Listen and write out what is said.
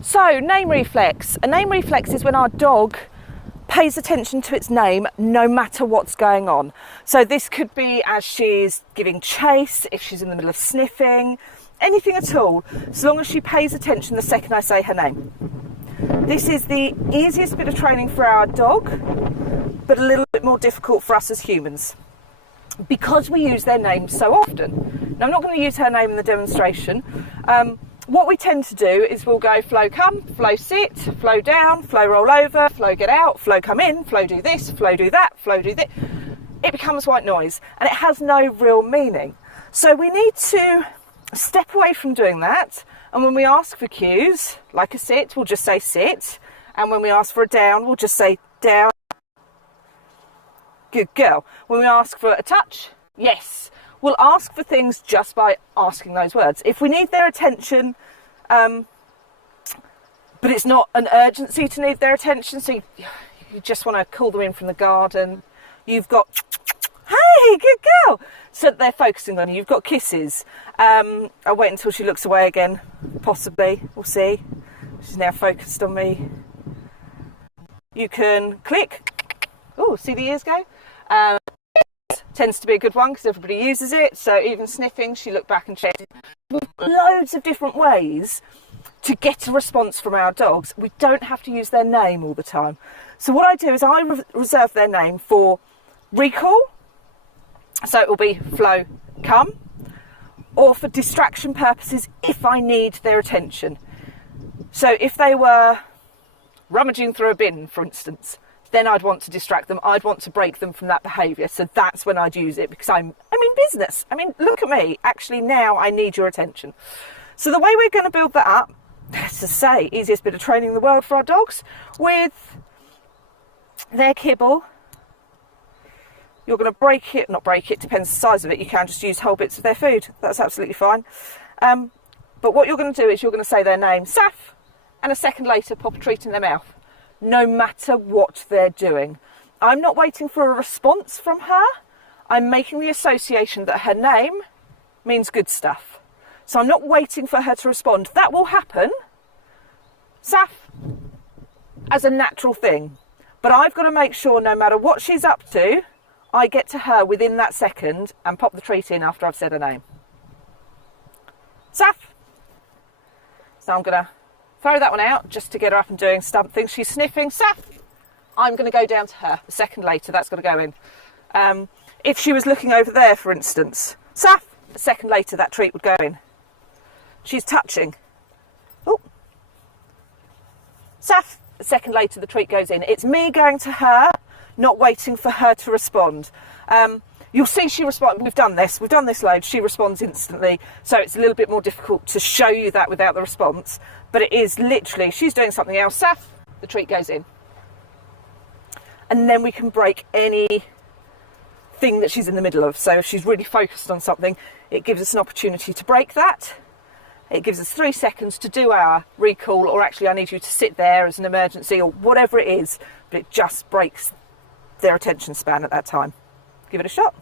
So, name reflex. A name reflex is when our dog pays attention to its name no matter what's going on. So this could be as she's giving chase, if she's in the middle of sniffing, anything at all, as long as she pays attention the second I say her name. This is the easiest bit of training for our dog, but a little bit more difficult for us as humans, because we use their names so often. Now, I'm not going to use her name in the demonstration. What we tend to do is we'll go flow come, flow sit, flow down, flow roll over, flow get out, flow come in, flow do this, flow do that, flow do this. It becomes white noise and it has no real meaning. So we need to step away from doing that, and when we ask for cues, like a sit, we'll just say sit, and when we ask for a down, we'll just say down. Good girl. When we ask for a touch, yes. We'll ask for things just by asking those words. If we need their attention, but it's not an urgency to need their attention, so you just want to call them in from the garden, you've got, hey, good girl, so they're focusing on you. You've got kisses. I'll wait until she looks away again, possibly, we'll see. She's now focused on me. You can click. Oh, see the ears go? Tends to be a good one because everybody uses it. So even sniffing, she looked back and checked. Loads of different ways to get a response from our dogs. We don't have to use their name all the time. So what I do is I reserve their name for recall. So it will be flow come, or for distraction purposes if I need their attention. So if they were rummaging through a bin, for instance, then I'd want to distract them. I'd want to break them from that behaviour. So that's when I'd use it, because I'm in business. I mean, look at me. Actually, now I need your attention. So the way we're going to build that up, as I say, easiest bit of training in the world for our dogs, with their kibble. You're going to break it, not break it, depends the size of it. You can just use whole bits of their food. That's absolutely fine. But what you're going to do is you're going to say their name, Saf, and a second later pop a treat in their mouth, no matter what they're doing. I'm not waiting for a response from her. I'm making the association that her name means good stuff. So I'm not waiting for her to respond. That will happen, Saf, as a natural thing. But I've got to make sure no matter what she's up to, I get to her within that second and pop the treat in after I've said her name. Saf. So I'm going to throw that one out just to get her up and doing something. She's sniffing. Saf. I'm going to go down to her. A second later, that's going to go in. If she was looking over there, for instance, Saf. A second later, that treat would go in. She's touching. Oh. Saf. A second later, the treat goes in. It's me going to her, not waiting for her to respond. You'll see she responds. We've done this load. She responds instantly. So it's a little bit more difficult to show you that without the response. But it is literally, she's doing something else. Saf, the treat goes in. And then we can break any thing that she's in the middle of. So if she's really focused on something, it gives us an opportunity to break that. It gives us 3 seconds to do our recall, or actually I need you to sit there as an emergency, or whatever it is, but it just breaks their attention span at that time. Give it a shot.